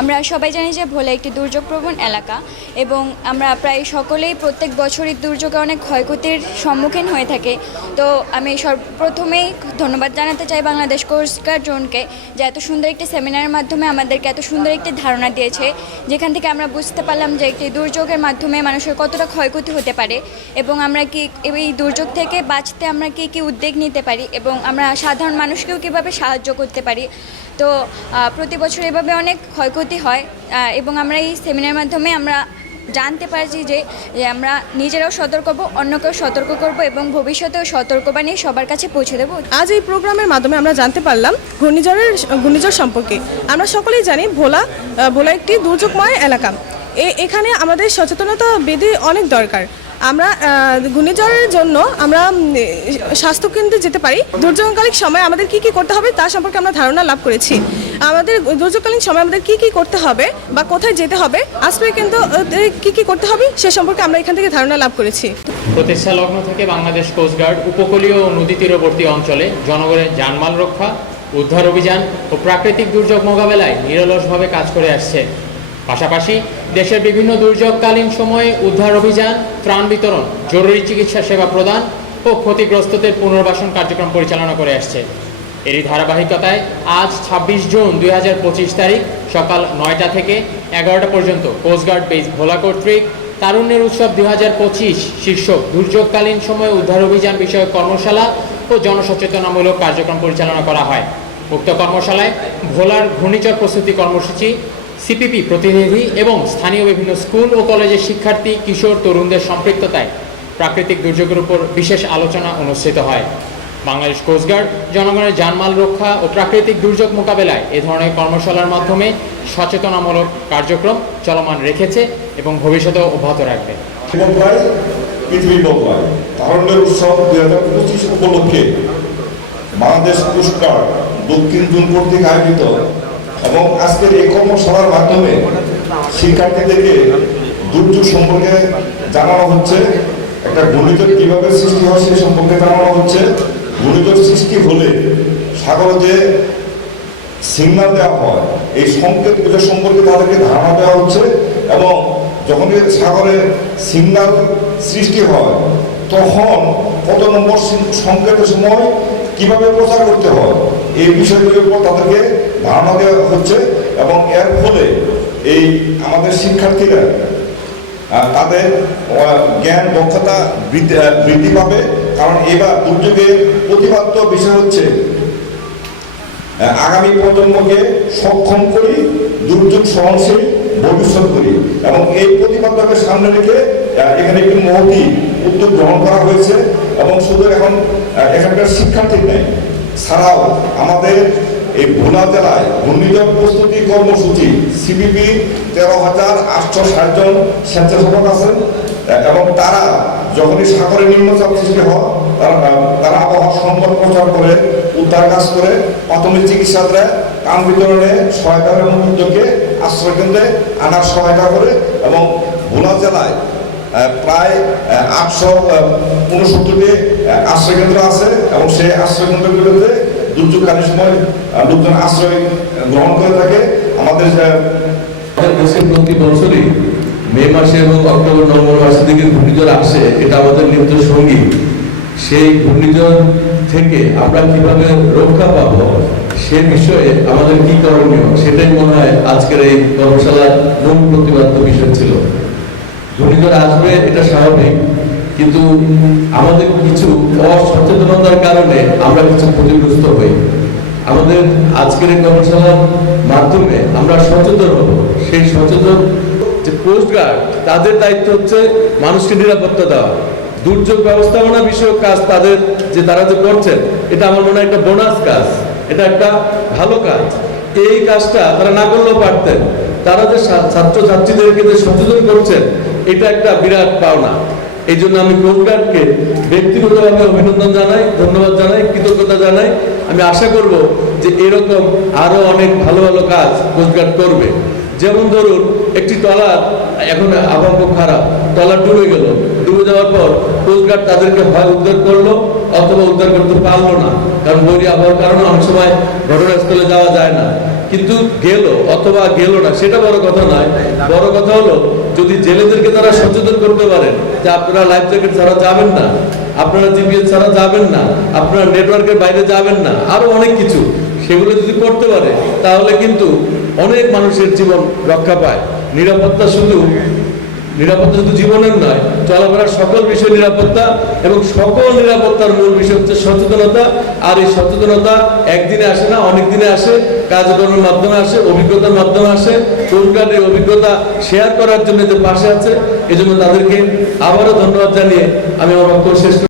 আমরা সবাই জানি যে ভোলা একটি দুর্যোগপ্রবণ এলাকা এবং আমরা প্রায় সকলেই প্রত্যেক বছরই দুর্যোগে অনেক ক্ষয়ক্ষতির সম্মুখীন হয়ে থাকে। তো আমি সর্বপ্রথমেই ধন্যবাদ জানাতে চাই বাংলাদেশ কোস্টগার্ড জোনকে যে এত সুন্দর একটি সেমিনারের মাধ্যমে আমাদেরকে এত সুন্দর একটি ধারণা দিয়েছে, যেখান থেকে আমরা বুঝতে পারলাম যে একটি দুর্যোগের মাধ্যমে মানুষের কতটা ক্ষয়ক্ষতি হতে পারে এবং আমরা কি এই দুর্যোগ থেকে বাঁচতে আমরা কি কি উদ্যোগ নিতে পারি এবং আমরা সাধারণ মানুষকেও কীভাবে সাহায্য করতে পারি। তো প্রতি বছর এভাবে অনেক ক্ষয়ক্ষতি হয় এবং আমরা এই সেমিনারের মাধ্যমে আমরা জানতে পারছি যে আমরা নিজেরাও সতর্ক হব, অন্যকেও সতর্ক করব এবং ভবিষ্যতেও সতর্ক সতর্কবাণী সবার কাছে পৌঁছে দেবো। আজ এই প্রোগ্রামের মাধ্যমে আমরা জানতে পারলাম ঘূর্ণিঝড়ের, ঘূর্ণিঝড় সম্পর্কে। আমরা সকলেই জানি ভোলা ভোলা একটি দুর্যোগময় এলাকা। এখানে আমাদের সচেতনতা বেঁধে অনেক দরকার। আমরা ঘূর্ণিঝড়ের জন্য আমরা স্বাস্থ্যকেন্দ্রে যেতে পারি। দুর্যোগকালীন সময় আমাদের কি কি করতে হবে তা সম্পর্কে আমরা ধারণা লাভ করেছি। আমাদের দুর্যোগকালীন সময় আমাদের কি কি করতে হবে বা কোথায় যেতে হবে, আশ্রয় কেন্দ্র কি কি করতে হবে সে সম্পর্কে আমরা এখান থেকে ধারণা লাভ করেছি। প্রতিষ্ঠা লগ্ন থেকে বাংলাদেশ কোস্টগার্ড উপকূলীয় নদী তীরবর্তী অঞ্চলে জনগণের জানমাল রক্ষা, উদ্ধার অভিযান ও প্রাকৃতিক দুর্যোগ মোকাবেলায় নিরলসভাবে কাজ করে আসছে। পাশাপাশি দেশের বিভিন্ন দুর্যোগকালীন সময়ে উদ্ধার অভিযান, ত্রাণ বিতরণ, জরুরি চিকিৎসা সেবা প্রদান ও ক্ষতিগ্রস্তদের পুনর্বাসন কার্যক্রম পরিচালনা করে আসছে। এরই ধারাবাহিকতায় আজ ছাব্বিশ জুন দুই হাজার পঁচিশ তারিখ সকাল নয়টা থেকে এগারোটা পর্যন্ত কোস্টগার্ড বেস ভোলা কর্তৃক তারুণ্যের উৎসব দুই শীর্ষক দুর্যোগকালীন সময়ে উদ্ধার অভিযান বিষয়ক কর্মশালা ও জনসচেতনামূলক কার্যক্রম পরিচালনা করা হয়। উক্ত কর্মশালায় ভোলার ঘূর্ণিঝড় প্রস্তুতি কর্মসূচি সিপিপি প্রতিনিধি এবং স্থানীয় বিভিন্ন স্কুল ও কলেজের শিক্ষার্থী, কিশোর, তরুণদের সম্পৃক্ততায় প্রাকৃতিক দুর্যোগের উপর বিশেষ আলোচনা অনুষ্ঠিত হয়। বাংলাদেশ কোস্টগার্ড জনগণের জানমাল রক্ষা ও প্রাকৃতিক দুর্যোগ মোকাবেলায় এ ধরনের কর্মশালার মাধ্যমে সচেতনামূলক কার্যক্রম চলমান রেখেছে এবং ভবিষ্যতেও অব্যাহত রাখবে। উৎসব উপলক্ষে বাংলাদেশ কোস্টগার্ড দক্ষিণ জুন কর্তৃক আয়োজিত এবং আজকের এই কর্মশালার মাধ্যমে শিক্ষার্থীদেরকে দুর্যোগ সম্পর্কে জানানো হচ্ছে, একটা ঘূর্ণিঝড় কীভাবে সৃষ্টি হয় সে সম্পর্কে জানানো হচ্ছে। ঘূর্ণিঝড় সৃষ্টি হলে সাগরে যে সিগনাল দেওয়া হয়, এই সংকেতগুলো সম্পর্কে তাদেরকে ধারণা দেওয়া হচ্ছে এবং যখন সাগরে সিগনাল সৃষ্টি হয়, তখন কত নম্বর সংকেতের সময় কীভাবে প্রচার করতে হয়, এই বিষয়গুলির উপর তাদেরকে ধারণা দেওয়া হচ্ছে এবং এর ফলে এই আমাদের শিক্ষার্থীরা তাদের জ্ঞান দক্ষতা বৃদ্ধি পাবে। কারণ এবার দুর্যোগের প্রতিপাদ্য বিষয় হচ্ছে আগামী প্রজন্মকে সক্ষম করি, দুর্যোগ সহনশীল, ভবিষ্যৎ করি। এবং এই প্রতিপাদ্যকে সামনে রেখে এখানে একটি মহতি উদ্যোগ গ্রহণ করা হয়েছে এবং শুধু এখন এখানকার শিক্ষার্থী নেই, ছাড়াও আমাদের এই ভোলা জেলায় ঘূর্ণিঝড় প্রস্তুতি কর্মসূচি সিবিপি তেরো হাজার আটশো ষাট জন স্বেচ্ছাসেবক আছেন এবং তারা যখনই সাগরে নিম্নচাপ সৃষ্টি হয়, তারা তারা আবহাওয়া সংকট প্রচার করে, উদ্ধার কাজ করে, প্রাথমিক চিকিৎসা দেয় কাম বিতরণে সহায়তা এবং আশ্রয় কেন্দ্রে আনার সহায়তা করে এবং ভোলা জেলায় প্রায় আটশো উনসত্তরটি আশ্রয়কেন্দ্র আছে এবং সেই আশ্রয় কেন্দ্রগুলোতে দুর্যোগকালীন সময় লোকজন আশ্রয় গ্রহণ করে থাকে। আমাদের প্রতি বছরই মে মাসে এবং অক্টোবর, নভেম্বর মাসের দিকে ঘূর্ণিঝড় আসে, এটা আমাদের নিত্য সঙ্গী। সেই ঘূর্ণিঝড় থেকে আমরা কীভাবে রক্ষা পাব, সে বিষয়ে আমাদের কি করণীয়, সেটাই মনে হয় আজকের এই কর্মশালার মূল প্রতিপাদ্য বিষয় ছিল। ঘূর্ণিঝড় আসবে, এটা স্বাভাবিক। কিন্তু আমাদের কিছু অসচেতনতার কারণে আমরা কিছু ক্ষতিগ্রস্ত হই। আমাদের আজকের এই কর্মশালার মাধ্যমে আমরা সচেতন হব। সেই সচেতন যে কোস্ট গার্ড তাদের দায়িত্ব হচ্ছে মানুষকে নিরাপত্তা দেওয়া। দুর্যোগ ব্যবস্থাপনা বিষয়ক কাজ তাদের যে তারা যে করছেন, এটা আমার মনে হয় একটা বোনাস কাজ। এটা একটা ভালো কাজ। এই কাজটা তারা না করলেও পারতেন। তারা যে ছাত্রছাত্রীদেরকে যে সচেতন করছেন এটা একটা বিরাট পাওনা। এই জন্য আমি কোস্টগার্ডকে ব্যক্তিগতভাবে অভিনন্দন জানাই, ধন্যবাদ জানাই, কৃতজ্ঞতা জানাই। আমি আশা করব যে এরকম আরও অনেক ভালো ভালো কাজ কোস্টগার্ড করবে। যেমন ধরুন, একটি ট্রলার এখন আবহাওয়া খারাপ ট্রলার ডুবে গেল। ডুবে যাওয়ার পর কোস্টগার্ড তাদেরকে হয় উদ্ধার করল, অথবা উদ্ধার করতে পারল না। কারণ বৈরী আবহাওয়ার কারণে অনেক সময় ঘটনাস্থলে যাওয়া যায় না। কিন্তু গেল, অথবা গেল না, সেটা বড় কথা নয়। বড় কথা হলো, যদি জেলেদেরকে তারা সচেতন করতে পারেন যে আপনারা লাইফ জ্যাকেট ছাড়া যাবেন না, আপনারা জিপিএস ছাড়া যাবেন না, আপনারা নেটওয়ার্কের বাইরে যাবেন না, আরও অনেক কিছু, সেগুলো যদি করতে পারে, তাহলে কিন্তু অনেক মানুষের জীবন রক্ষা পায়। নিরাপত্তা শুধু নিরাপত্তা শুধু জীবনের নয়, চলাফেরার সকল বিষয় নিরাপত্তা এবং সকল নিরাপত্তার মূল বিষয় হচ্ছে সচেতনতা আর এই সচেতনতা একদিনে আসে না অনেক দিনে আসে কাজকর্মের মাধ্যমে আসে, অভিজ্ঞতার মাধ্যমে আসে কোস্টগার্ড অভিজ্ঞতা শেয়ার করার জন্য যে পাশে আছে, এজন্য তাদেরকে আবারও ধন্যবাদ জানিয়ে আমি আমার বক্তব্য শেষ।